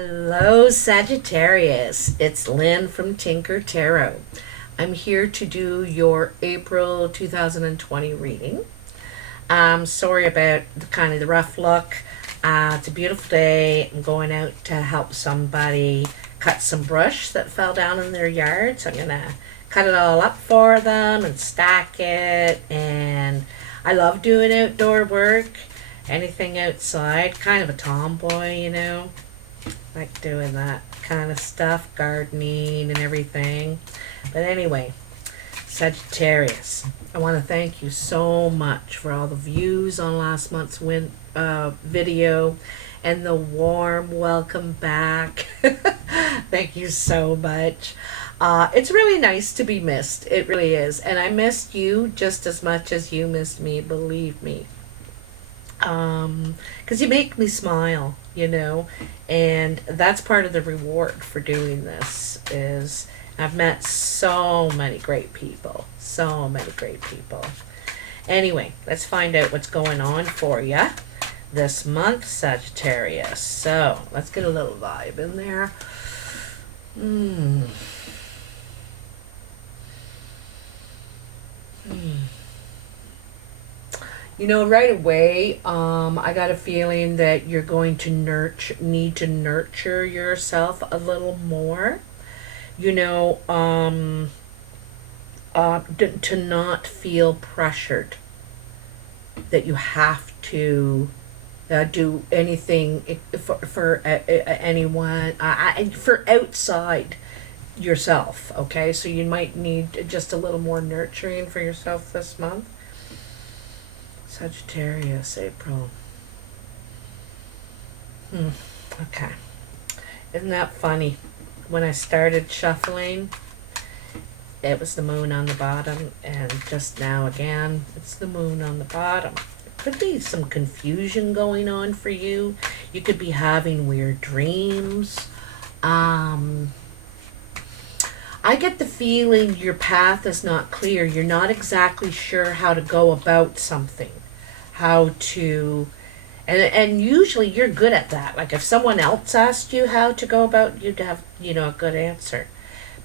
Hello, Sagittarius. It's Lynn from Tinker Tarot. I'm here to do your April 2020 reading. Sorry about the rough look. It's a beautiful day. I'm going out to help somebody cut some brush that fell down in their yard. So I'm going to cut it all up for them and stack it. And I love doing outdoor work. Anything outside. Kind of a tomboy, you know. Like doing that kind of stuff, gardening and everything. But anyway, Sagittarius, I want to thank you so much for all the views on last month's video and the warm welcome back. Thank you so much. It's really nice to be missed. It really is. And I missed you just as much as you missed me, believe me. Because you make me smile, you know, and that's part of the reward for doing this. Is I've met so many great people, Anyway, let's find out what's going on for you this month, Sagittarius. So let's get a little vibe in there. You know, right away, I got a feeling that you're going to need to nurture yourself a little more. You know, to not feel pressured that you have to do anything for anyone, for outside yourself, okay? So you might need just a little more nurturing for yourself this month. Sagittarius, April. Okay. Isn't that funny? When I started shuffling, it was the moon on the bottom, and just now again, it's the moon on the bottom. There could be some confusion going on for you. You could be having weird dreams. I get the feeling your path is not clear. You're not exactly sure how to go about something. How to, and usually you're good at that. Like if someone else asked you how to go about, you'd have, you know, a good answer.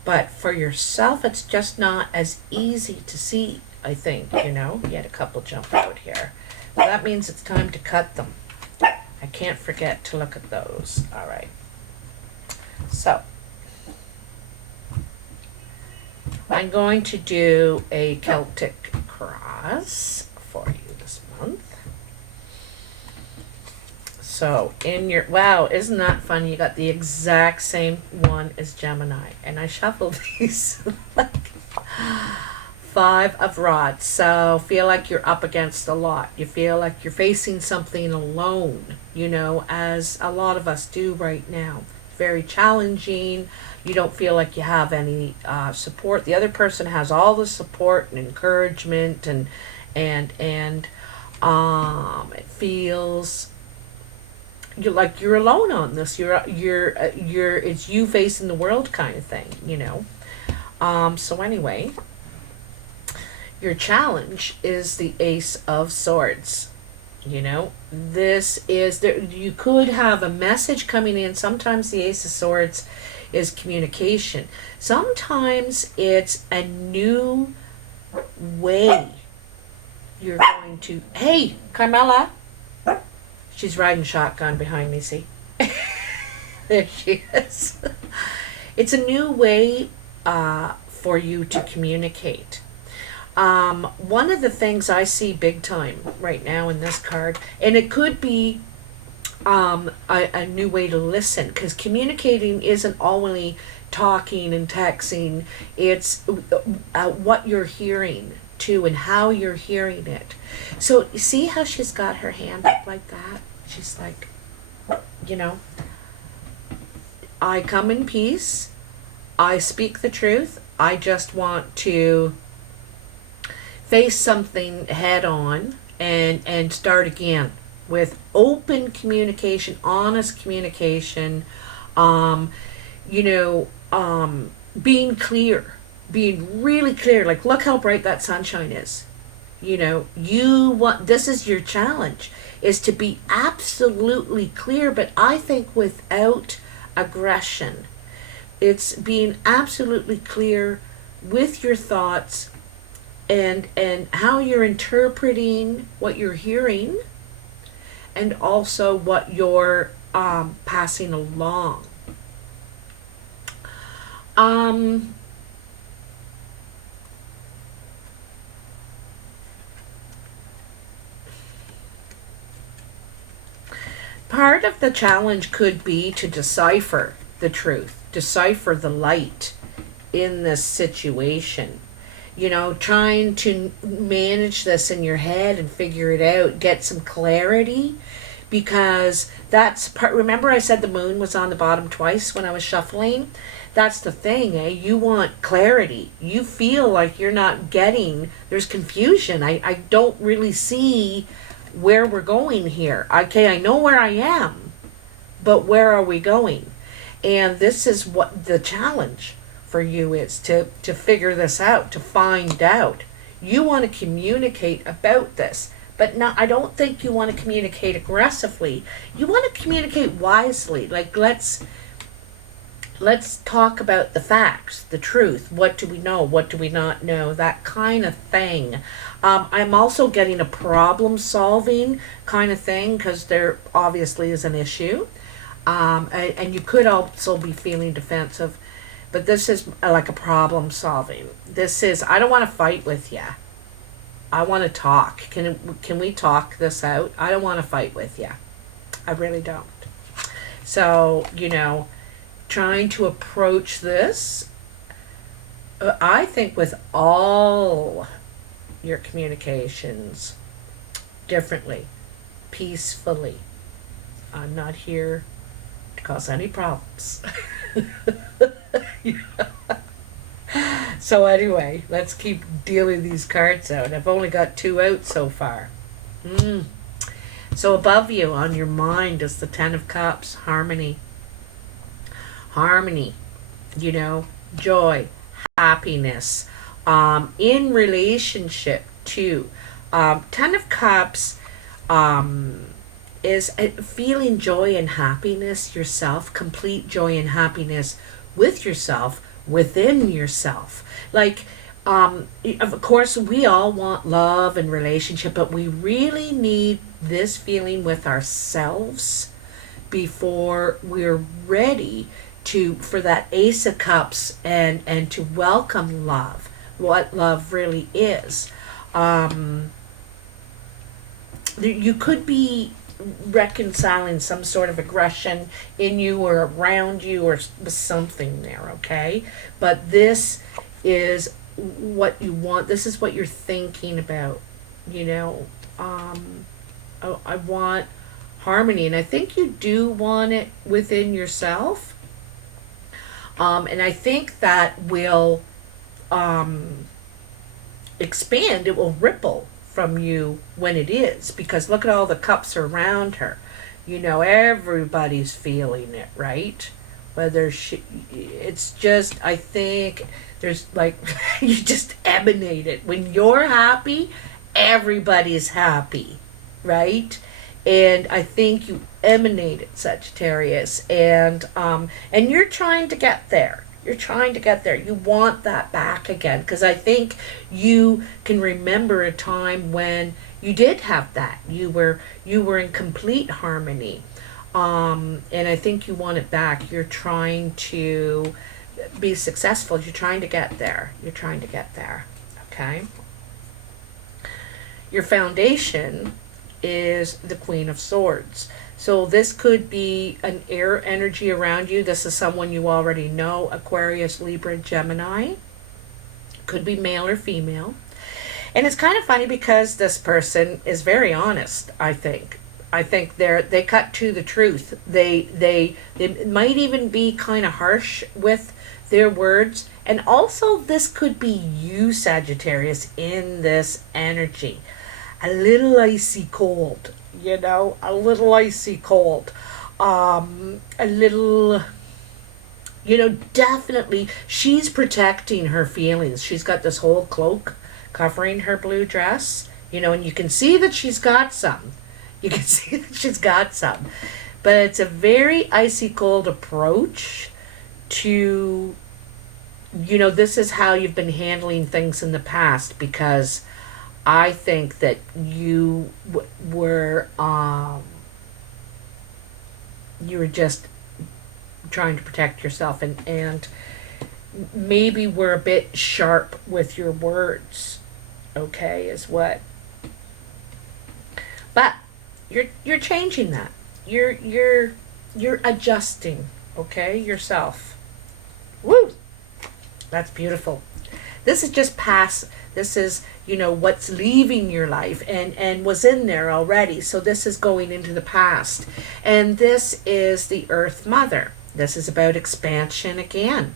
But for yourself, it's just not as easy to see, I think, you know. You had a couple jump out here. So that means it's time to cut them. I can't forget to look at those. All right. So I'm going to do a Celtic cross for you this month. So in your, wow, isn't that fun? You got the exact same one as Gemini. And I shuffled these like 5 of rods. So feel like you're up against a lot. You feel like you're facing something alone, you know, as a lot of us do right now. Very challenging. You don't feel like you have any support. The other person has all the support and encouragement, and it feels you're alone on this. You're it's you facing the world kind of thing, you know. So anyway, your challenge is the Ace of Swords. You know, this is there. You could have a message coming in. Sometimes the Ace of Swords is communication. Sometimes it's a new way you're going to. Hey, Carmela. She's riding shotgun behind me, see? There she is. It's a new way for you to communicate. One of the things I see big time right now in this card, and it could be a new way to listen, because communicating isn't only talking and texting. It's what you're hearing too, and how you're hearing it. So you see how she's got her hand up like that? She's like, you know, I come in peace. I speak the truth. I just want to face something head on and start again with open communication, honest communication, you know, being clear, being really clear. Like, look how bright that sunshine is. You know, this is your challenge, is to be absolutely clear, but I think without aggression. It's being absolutely clear with your thoughts and how you're interpreting what you're hearing, and also what you're passing along. Part of the challenge could be to decipher the truth, decipher the light in this situation. You know, trying to manage this in your head and figure it out, get some clarity, because that's part. Remember, I said the moon was on the bottom twice when I was shuffling? That's the thing, eh? You want clarity. You feel like you're not getting, there's confusion. I don't really see where we're going here. Okay, I know where I am, but where are we going? And this is what the challenge for you is, to figure this out, to find out. You want to communicate about this, but now I don't think you want to communicate aggressively. You want to communicate wisely. Like, let's talk about the facts, the truth. What do we know? What do we not know? That kind of thing. I'm also getting a problem solving kind of thing, because there obviously is an issue. And you could also be feeling defensive. But this is like a problem solving. This is, I don't want to fight with you. I want to talk. Can we talk this out? I don't want to fight with you. I really don't. So, you know, trying to approach this, I think, with all your communications differently, peacefully. I'm not here to cause any problems. So anyway, let's keep dealing these cards out. I've only got 2 out so far. So above you on your mind is the Ten of Cups, harmony. Harmony, you know, joy, happiness, in relationship too. Ten of Cups is feeling joy and happiness yourself, complete joy and happiness with yourself, within yourself. Like, of course, we all want love and relationship, but we really need this feeling with ourselves before we're ready for that Ace of Cups and to welcome love, what love really is. You could be reconciling some sort of aggression in you or around you or something there, okay? But this is what you want. This is what you're thinking about, you know. I want harmony, and I think you do want it within yourself. And I think that will expand. It will ripple from you when it is, because look at all the cups around her. You know, everybody's feeling it, right? Whether it's just, I think there's like, you just emanate it. When you're happy, everybody's happy, right? And I think you emanate it, Sagittarius, and you're trying to get there. You're trying to get there. You want that back again, because I think you can remember a time when you did have that. You were in complete harmony, and I think you want it back. You're trying to be successful. You're trying to get there. You're trying to get there. Okay. Your foundation is the Queen of Swords. So this could be an air energy around you. This is someone you already know, Aquarius, Libra, Gemini. Could be male or female. And it's kind of funny because this person is very honest, I think. I think they cut to the truth. They might even be kind of harsh with their words. And also this could be you, Sagittarius, in this energy. A little icy cold, you know, a little icy cold. A little, you know, definitely she's protecting her feelings. She's got this whole cloak covering her blue dress, you know, and you can see that she's got some. You can see that she's got some. but it's a very icy cold approach to, this is how you've been handling things in the past, because I think that you were just trying to protect yourself, and maybe we're a bit sharp with your words, okay, is what. But you're changing that. You're adjusting, okay, yourself. Woo! That's beautiful. This is just past. This is, what's leaving your life and was in there already. So this is going into the past. And this is the Earth Mother. This is about expansion again.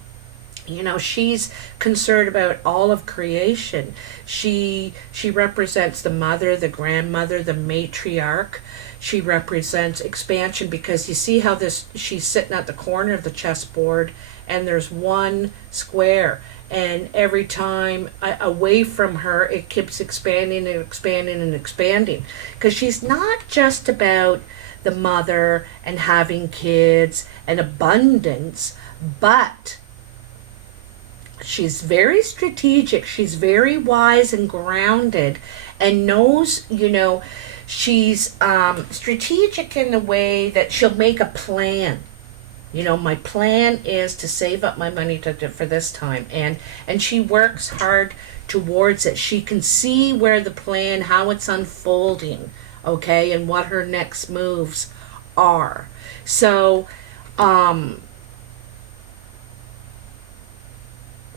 She's concerned about all of creation. She represents the mother, the grandmother, the matriarch. She represents expansion, because you see how she's sitting at the corner of the chessboard, and there's one square, and every time away from her it keeps expanding and expanding and expanding, because she's not just about the mother and having kids and abundance, but she's very strategic. She's very wise and grounded, and knows, she's strategic in the way that she'll make a plan. My plan is to save up my money for this time, and she works hard towards it. She can see where the plan, how it's unfolding, okay, and what her next moves are. So,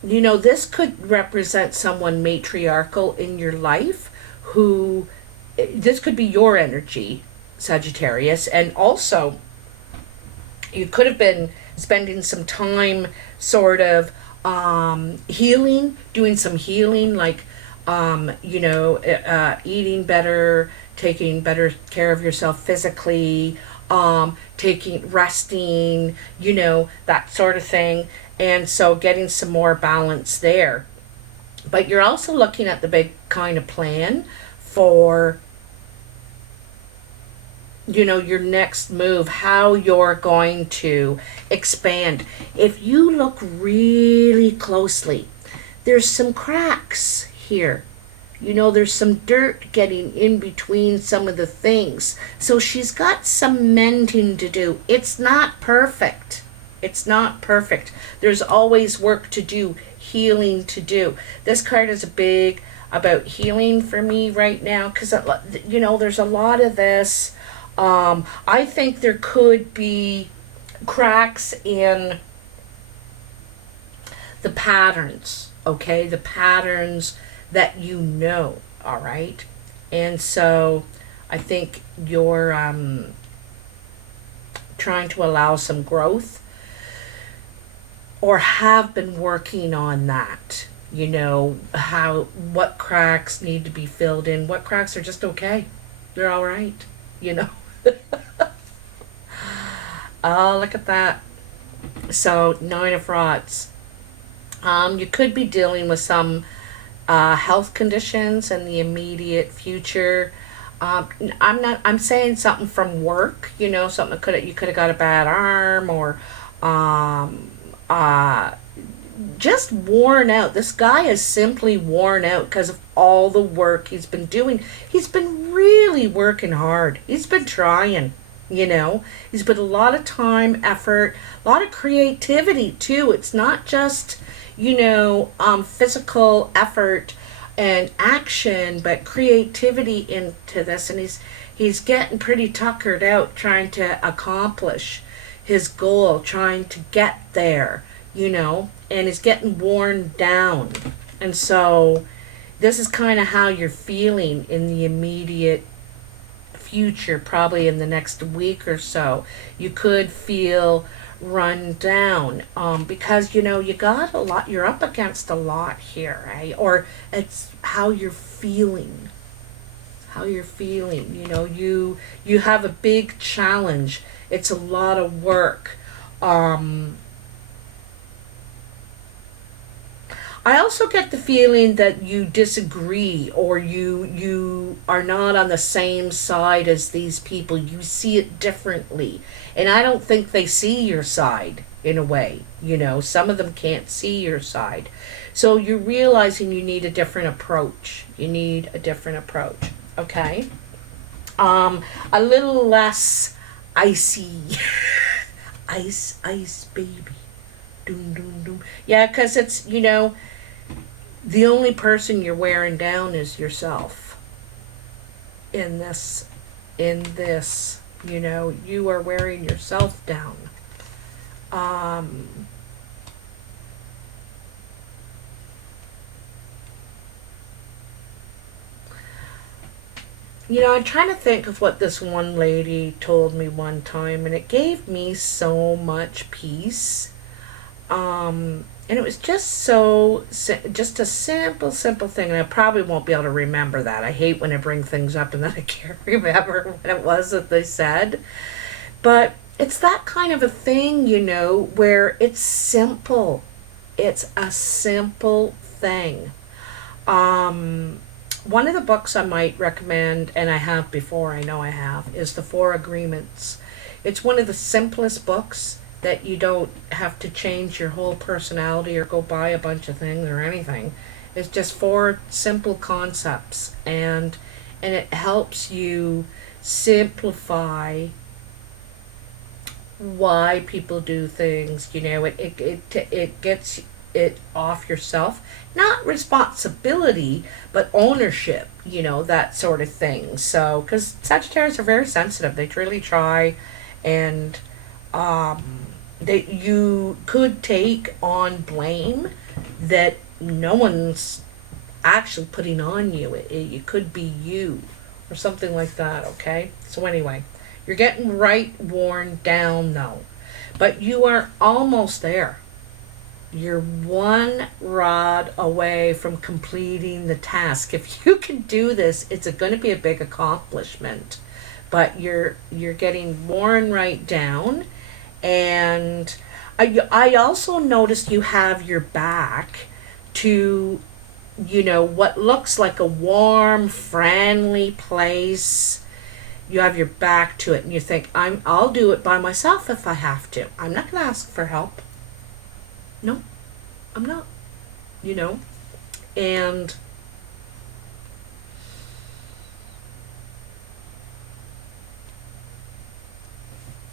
this could represent someone matriarchal in your life, this could be your energy, Sagittarius, and also you could have been spending some time sort of healing, doing some healing, like, eating better, taking better care of yourself physically, resting, that sort of thing. And so getting some more balance there. But you're also looking at the big kind of plan for, your next move, how you're going to expand. If you look really closely, there's some cracks here. There's some dirt getting in between some of the things. So she's got some mending to do. It's not perfect. It's not perfect. There's always work to do, healing to do. This card is big about healing for me right now, because, there's a lot of this. I think there could be cracks in the patterns, okay? The patterns that all right? And so I think you're trying to allow some growth, or have been working on that. What cracks need to be filled in, what cracks are just okay. They're all right, Oh, look at that. So, 9 of Rods. You could be dealing with some health conditions in the immediate future. I'm saying something from work, something you could have got a bad arm, or just worn out. This guy is simply worn out because of all the work he's been doing. He's been really working hard. He's been trying, He's put a lot of time, effort, a lot of creativity too. It's not just, physical effort and action, but creativity into this. And he's getting pretty tuckered out trying to accomplish his goal, trying to get there, and he's getting worn down. And so this is kind of how you're feeling in the immediate future, probably in the next week or so. You could feel run down, because, you got a lot, you're up against a lot here, right? Or it's how you're feeling. You have a big challenge. It's a lot of I also get the feeling that you disagree, or you are not on the same side as these people. You see it differently. And I don't think they see your side in a way. You know, some of them can't see your side. So you're realizing you need a different approach. You need a different approach. Okay? A little less icy. Ice, baby. Doom, doom, doom. Yeah, because it's, you know, the only person you're wearing down is yourself. In this, you know, you are wearing yourself down. You know, I'm trying to think of what this one lady told me one time, and it gave me so much peace. And it was just just a simple thing, and I probably won't be able to remember that. I hate when I bring things up and then I can't remember what it was that they said. But it's that kind of a thing, you know, where it's simple. It's a simple thing. One of the books I might recommend, and I have before, I know I have, is The Four Agreements. It's one of the simplest books that you don't have to change your whole personality or go buy a bunch of things or anything. It's just four simple concepts, and it helps you simplify why people do things. You know, it gets it off yourself, not responsibility but ownership, you know, that sort of thing. So because Sagittarius are very sensitive, they really try, and that you could take on blame that no one's actually putting on you. It could be you or something like that. Okay, so anyway, you're getting right worn down though, but you are almost there. You're one rod away from completing the task. If you can do this, it's going to be a big accomplishment. But you're getting worn right down, and I also noticed you have your back to, you know, what looks like a warm, friendly place. You have your back to it, and you think, I'll do it by myself if I have to. I'm not going to ask for help. No, I'm not, you know, and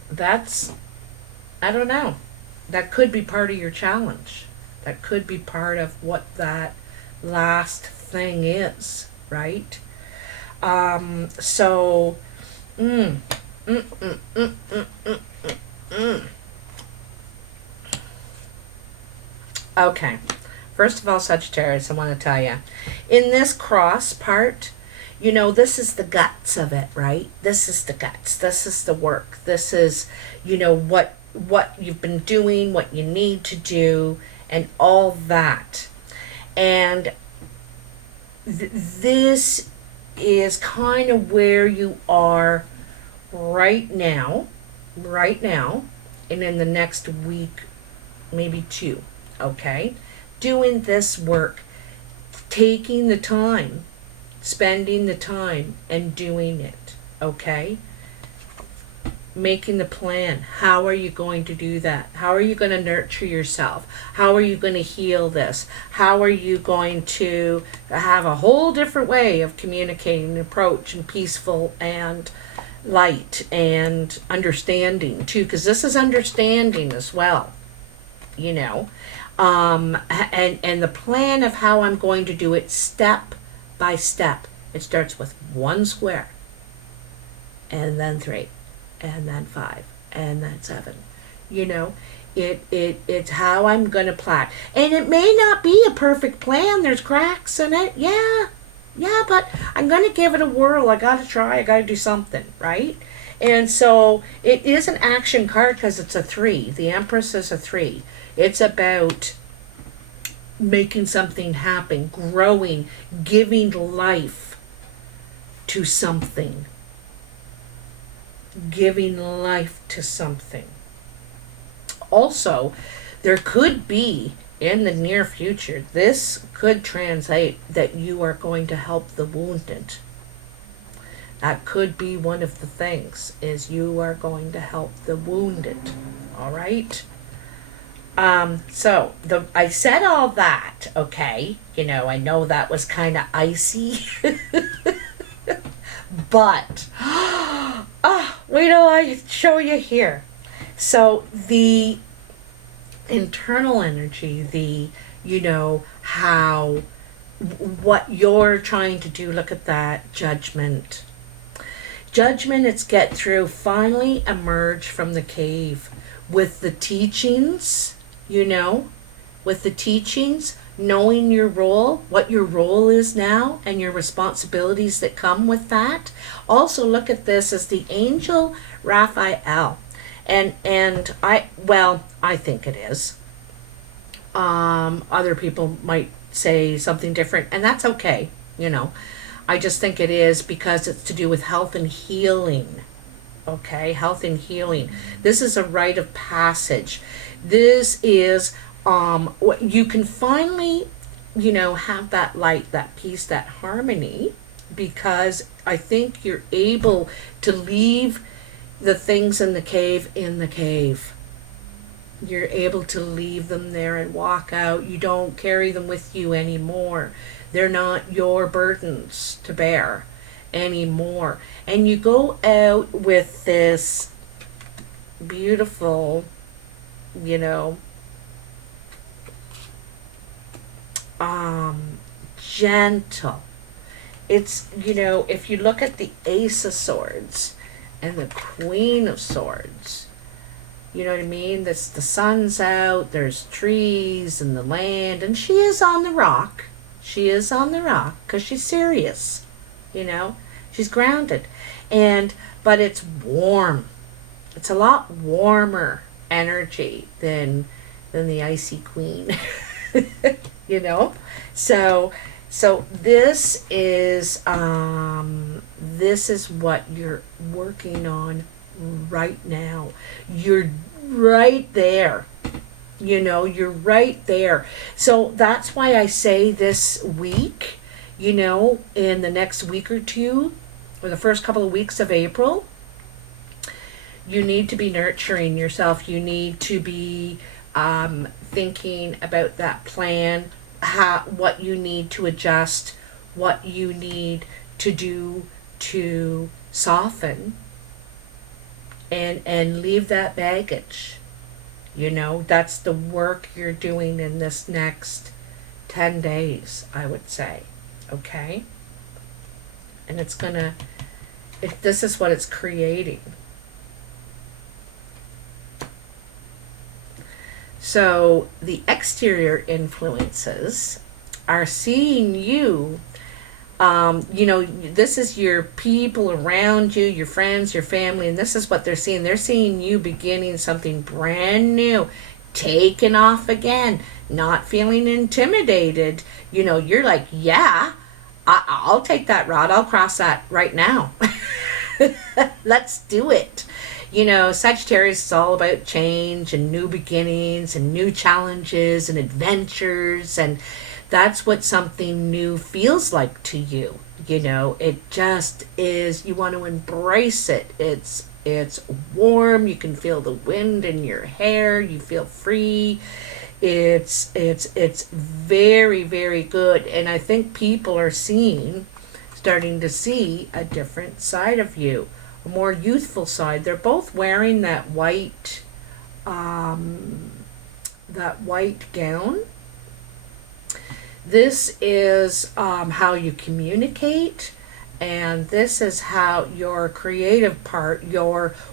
that's, I don't know, that could be part of your challenge. That could be part of what that last thing is, right? So, mm, mm, mm, mm, mm, mm, mm, mm. Okay, first of all, Sagittarius, I want to tell you, in this cross part, you know, this is the guts of it, right? This is the guts. This is the work. This is, you know, what you've been doing, what you need to do, and all that. And this is kind of where you are right now, and in the next week, maybe two. Okay, doing this work, taking the time, spending the time and doing it. Okay, making the plan. How are you going to do that? How are you going to nurture yourself? How are you going to heal this? How are you going to have a whole different way of communicating, approach, and peaceful and light and understanding too, because this is understanding as well, you know. And the plan of how I'm going to do it step by step. It starts with 1 square, and then 3, and then 5, and then 7. You know, it's how I'm going to plan. And it may not be a perfect plan. There's cracks in it. Yeah, but I'm going to give it a whirl. I got to try. I got to do something, right? And so it is an action card because it's a 3. The Empress is a 3. It's about making something happen, growing, giving life to something. Giving life to something. Also, there could be in the near future, this could translate that you are going to help the wounded. That could be one of the things, is you are going to help the wounded. All right? I said all that, okay? You know, I know that was kind of icy. But, wait till I show you here. So the internal energy, what you're trying to do, look at that, judgment. Judgment, it's get through, finally emerge from the cave with the teachings, with the teachings, knowing your role, what your role is now, and your responsibilities that come with that. Also look at this as the angel Raphael. And I think it is. Other people might say something different, and that's okay, I just think it is because it's to do with health and healing. Okay, health and healing. This is a rite of passage. This is you can finally, have that light, that peace, that harmony, because I think you're able to leave the things in the cave in the cave. You're able to leave them there and walk out. You don't carry them with you anymore. They're not your burdens to bear anymore. And you go out with this beautiful, gentle. It's, if you look at the Ace of Swords and the Queen of Swords, you know what I mean? The sun's out, there's trees and the land, and she is on the rock. She is on the rock because she's serious, she's grounded. But it's warm. It's a lot warmer energy than the icy queen, So this is what you're working on right now. You're right there. You're right there. So that's why I say this week, in the next week or two, or the first couple of weeks of April, you need to be nurturing yourself. You need to be thinking about that plan, what you need to adjust, what you need to do to soften and leave that baggage. That's the work you're doing in this next 10 days, I would say. Okay? And this is what it's creating. So the exterior influences are seeing you, this is your people around you, your friends, your family, and this is what they're seeing. They're seeing you beginning something brand new, taking off again, not feeling intimidated. You're like, yeah, I'll take that route. I'll cross that right now. Let's do it. Sagittarius is all about change and new beginnings and new challenges and adventures, and that's what something new feels like to you. It just is. You want to embrace it. It's warm. You can feel the wind in your hair. You feel free. It's very, very good. And I think people are starting to see a different side of you. A more youthful side. They're both wearing that white gown. This is how you communicate, and this is how your creative part,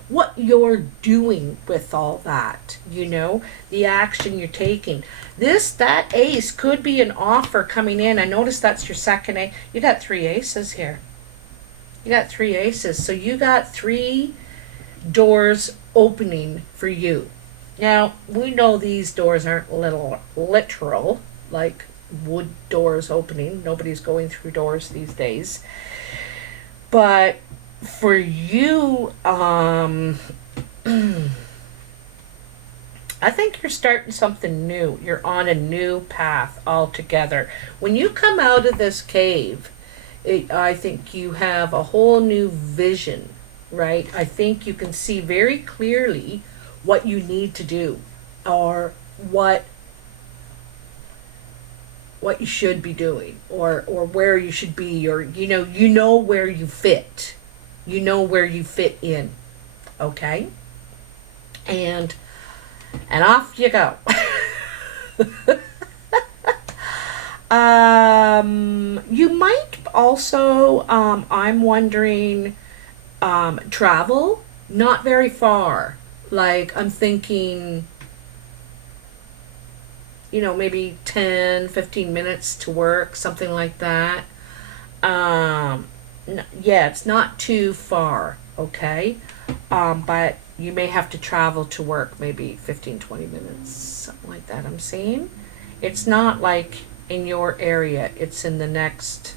what you're doing with all that, the action you're taking. That ace could be an offer coming in. I noticed that's your second ace. You got 3 aces here. You got 3 aces. So you got 3 doors opening for you. Now, we know these doors aren't literal, like wood doors opening. Nobody's going through doors these days. But for you, I think you're starting something new. You're on a new path altogether. When you come out of this cave, I think you have a whole new vision, right? I think you can see very clearly what you need to do, or what you should be doing, or where you should be, or you know where you fit. You know where you fit in. Okay? And off you go. You might also, I'm wondering, travel, not very far. Like, I'm thinking, maybe 10, 15 minutes to work, something like that. Yeah, it's not too far, okay? But you may have to travel to work maybe 15, 20 minutes, something like that. I'm saying it's not like in your area, it's in the next,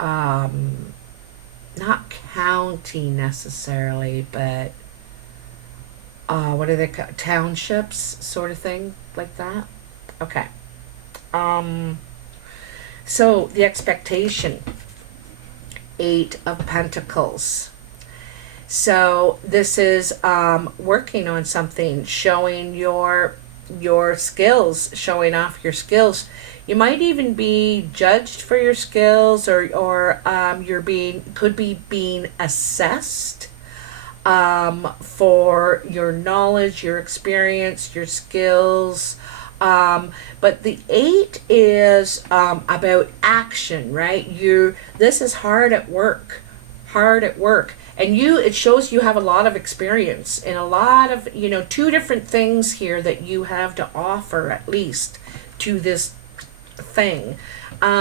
not county necessarily, but what are they called? Townships, sort of thing, like that. Okay. So the expectation, 8 of Pentacles. So this is working on something, showing your skills, showing off your skills. You might even be judged for your skills, or could be being assessed for your knowledge, your experience, your skills. But the 8 is about action, right? This is hard at work. And it shows you have a lot of experience in a lot of, 2 different things here that you have to offer, at least, to this thing.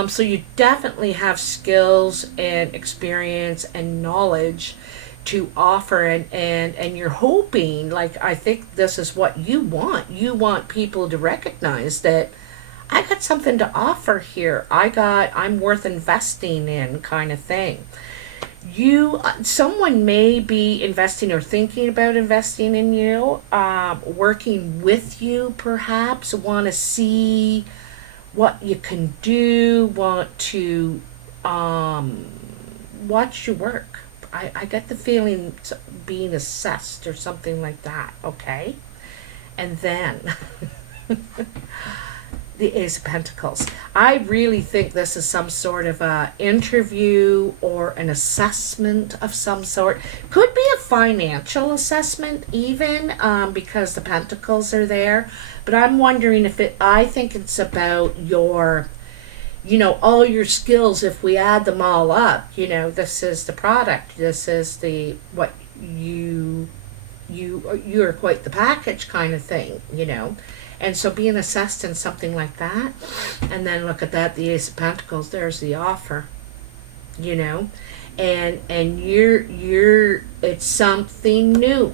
So you definitely have skills and experience and knowledge to offer, and you're hoping, like, I think this is what you want people to recognize that I got something to offer here, I'm worth investing in, kind of thing. Someone may be investing or thinking about investing in you, working with you, perhaps want to see what you can do, want to watch you work. I get the feeling being assessed or something like that, okay? And then the Ace of Pentacles. I really think this is some sort of a interview or an assessment of some sort. Could be a financial assessment even, because the Pentacles are there. But I'm wondering I think it's about your, all your skills. If we add them all up, this is the product. This is what you're quite the package, kind of thing, And so being assessed in something like that, and then look at that, the Ace of Pentacles, there's the offer, and you're it's something new.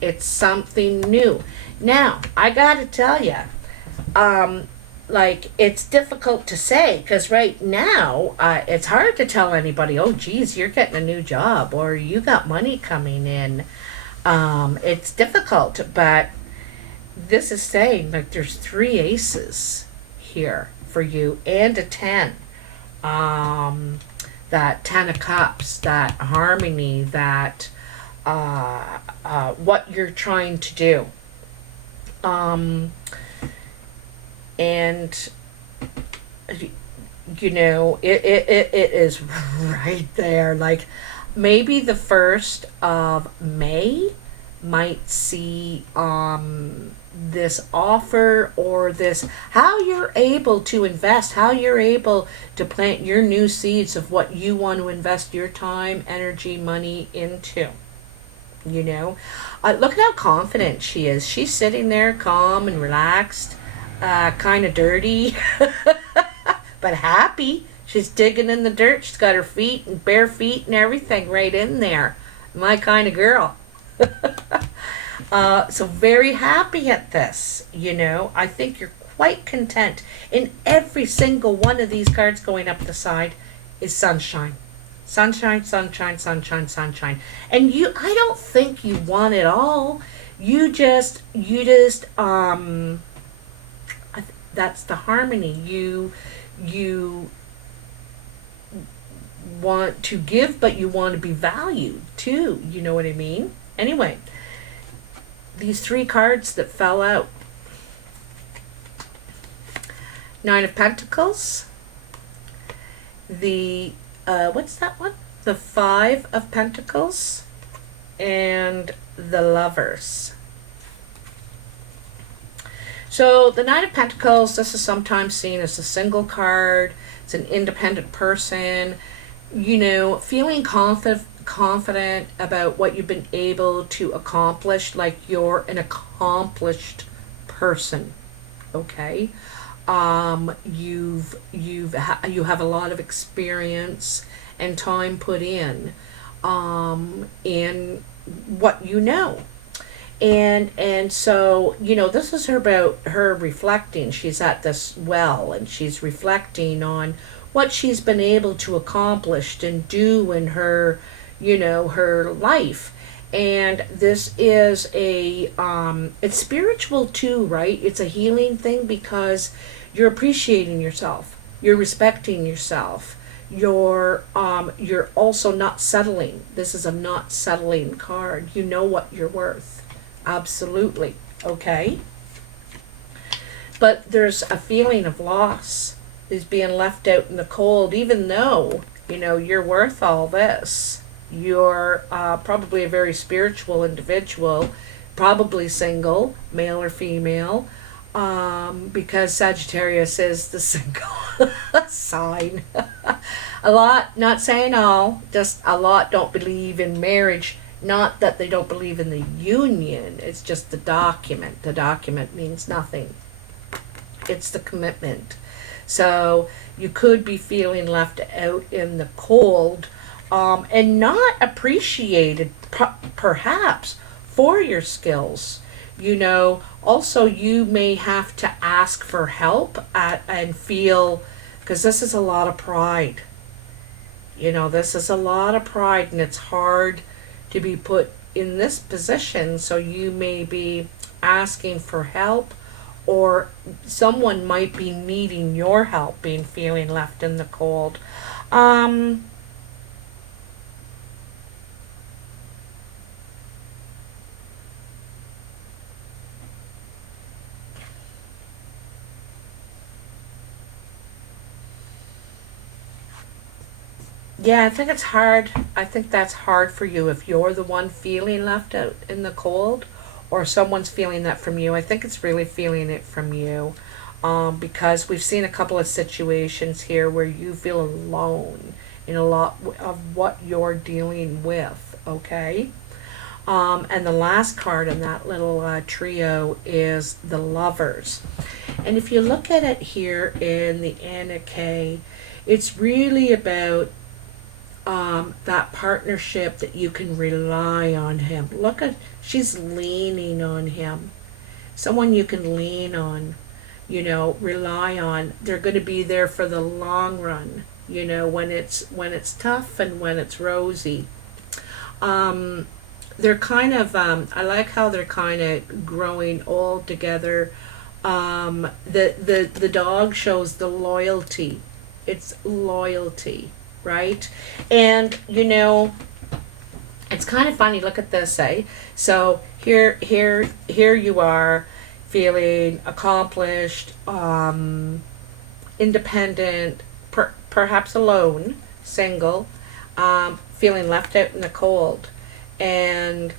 It's something new. Now, I gotta tell you, like, it's difficult to say, because right now, it's hard to tell anybody, oh, geez, you're getting a new job, or you got money coming in. It's difficult, but this is saying, like, there's 3 aces here for you, and a 10. That 10 of Cups, that harmony, that what you're trying to do. And it is right there. Like, maybe the 1st of May might see this offer, or this, how you're able to invest, how you're able to plant your new seeds of what you want to invest your time, energy, money into. Look at how confident she is. She's sitting there calm and relaxed, kind of dirty, but happy. She's digging in the dirt. She's got her feet and bare feet and everything right in there. My kind of girl. So very happy at this, I think you're quite content. In every single one of these cards going up the side is sunshine. Sunshine, sunshine, sunshine, sunshine. And I don't think you want it all. that's the harmony. You want to give, but you want to be valued too. You know what I mean? Anyway, these 3 cards that fell out. Nine of Pentacles. The, what's that one? The 5 of Pentacles. And the Lovers. So the Nine of Pentacles, this is sometimes seen as a single card. It's an independent person. You know, feeling confident about what you've been able to accomplish, like you're an accomplished person. Okay, you have a lot of experience and time put in what you know. And so, you know, this is about her reflecting. She's at this well and she's reflecting on what she's been able to accomplish and do in her, you know, her life. And this is it's spiritual too, right? It's a healing thing because you're appreciating yourself. You're respecting yourself. You're also not settling. This is a not settling card. You know what you're worth. Absolutely. Okay. But there's a feeling of loss. Is being left out in the cold, even though, you know, you're worth all this. You're probably a very spiritual individual, probably single, male or female, because Sagittarius is the single sign. A lot, not saying all, just a lot don't believe in marriage. Not that they don't believe in the union, it's just the document. The document means nothing. It's the commitment. So you could be feeling left out in the cold and not appreciated perhaps for your skills. You know, also you may have to ask for help and feel, because this is a lot of pride. You know, this is a lot of pride and it's hard to be put in this position. So you may be asking for help, or someone might be needing your help, being feeling left in the cold. Yeah, I think it's hard. I think that's hard for you if you're the one feeling left out in the cold, or someone's feeling that from you. I think it's really feeling it from you, because we've seen a couple of situations here where you feel alone in a lot of what you're dealing with. Okay. And the last card in that little trio is the Lovers. And if you look at it here in the Anarchy, it's really about that partnership that you can rely on him. Look at, she's leaning on him. Someone you can lean on, you know, rely on. They're going to be there for the long run, you know, when it's tough and when it's rosy. They're kind of, I like how they're kind of growing old together. The dog shows the loyalty. It's loyalty, right? And, you know, it's kind of funny. Look at this, eh? So here you are, feeling accomplished, independent, perhaps alone, single, feeling left out in the cold, and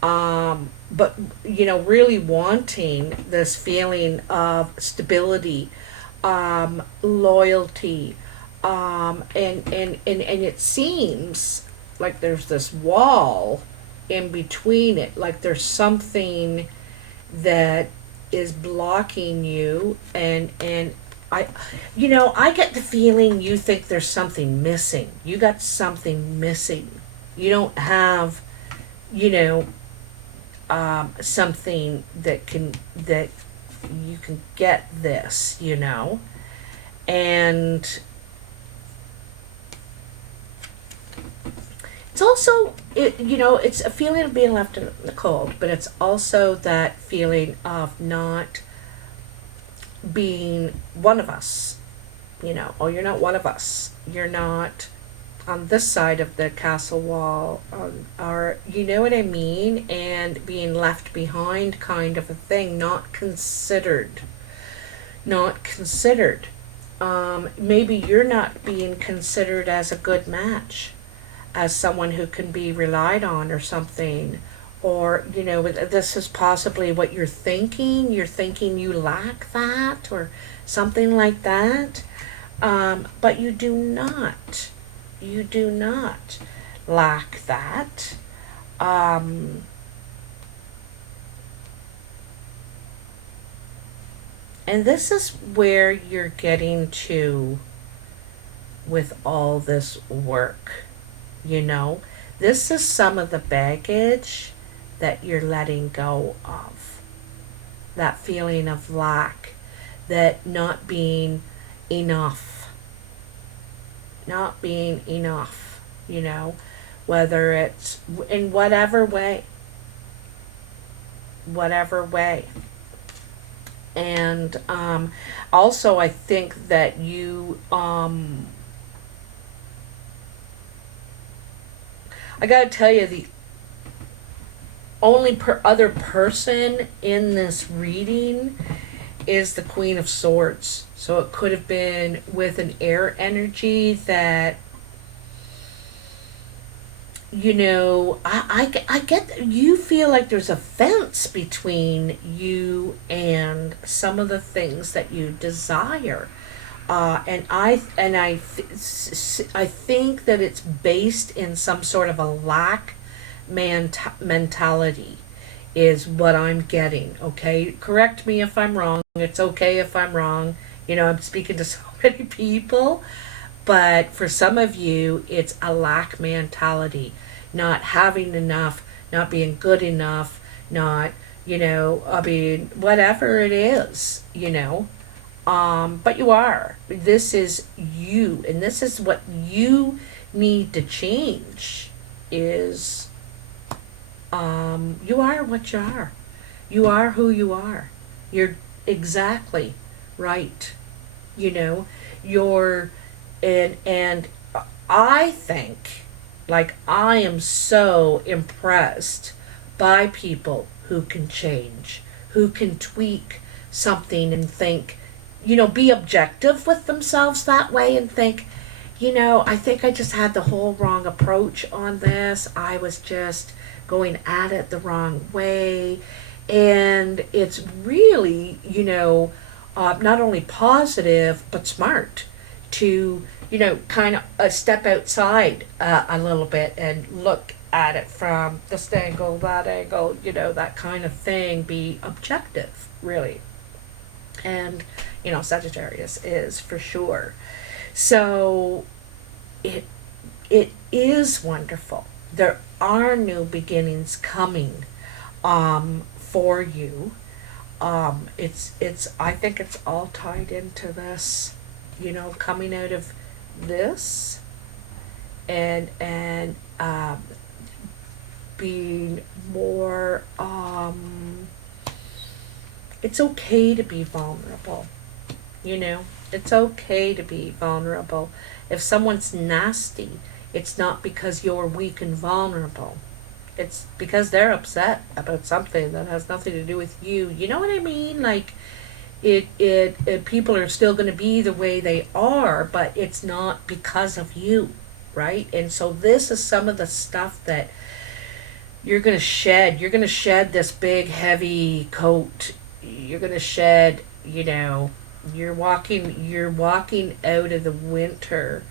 but you know, really wanting this feeling of stability, loyalty, and it seems like there's this wall in between it, like there's something that is blocking you, and I get the feeling you think there's something missing. You got something missing. You don't have, something that you can get this, and It's also, it's a feeling of being left in the cold, but it's also that feeling of not being one of us. Oh, you're not one of us. You're not on this side of the castle wall, or you know what I mean? And being left behind, kind of a thing, not considered. Not considered. Maybe you're not being considered as a good match, as someone who can be relied on or something. Or, this is possibly what you're thinking. You're thinking you lack that or something like that. But you do not. You do not lack that. And this is where you're getting to with all this work. This is some of the baggage that you're letting go of. That feeling of lack, that not being enough. Not being enough, whether it's in whatever way. Whatever way. And also I think that you, I gotta tell you, the only other person in this reading is the Queen of Swords. So it could have been with an air energy that, I get, you feel like there's a fence between you and some of the things that you desire. I think that it's based in some sort of a lack mentality is what I'm getting. Okay, correct me if I'm wrong. It's okay if I'm wrong. I'm speaking to so many people, but for some of you, it's a lack mentality, not having enough, not being good enough, not, whatever it is, but you are. This is you, and this is what you need to change is, you are what you are. You are who you are. You're exactly right. You're, and I think, like, I am so impressed by people who can change, who can tweak something and think, be objective with themselves that way and think, I think I just had the whole wrong approach on this. I was just going at it the wrong way. And it's really, not only positive, but smart to, kind of step outside a little bit and look at it from this angle, that angle, that kind of thing. Be objective, really. And, Sagittarius is for sure. So it is wonderful. There are new beginnings coming for you. It's I think it's all tied into this, coming out of this and being more, it's okay to be vulnerable. It's okay to be vulnerable. If someone's nasty, it's not because you're weak and vulnerable. It's because they're upset about something that has nothing to do with you. You know what I mean? Like, it people are still going to be the way they are, but it's not because of you, right? And so this is some of the stuff that you're going to shed. You're going to shed this big, heavy coat. You're going to shed, you're walking out of the winter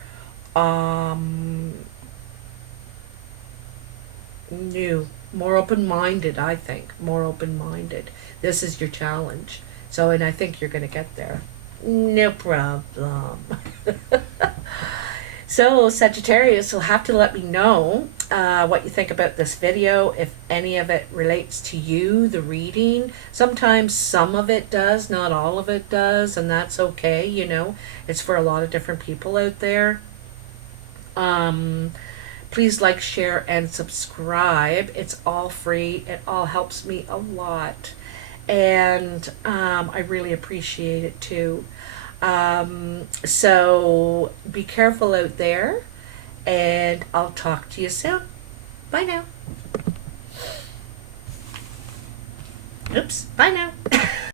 new, more open-minded. I think more open-minded. This is your challenge. So, and I think you're going to get there. No problem. So, Sagittarius, you'll have to let me know what you think about this video, if any of it relates to you, the reading. Sometimes some of it does, not all of it does, and that's okay, It's for a lot of different people out there. Please like, share, and subscribe. It's all free. It all helps me a lot. And I really appreciate it too. So be careful out there, and I'll talk to you soon. Bye now. Oops, bye now.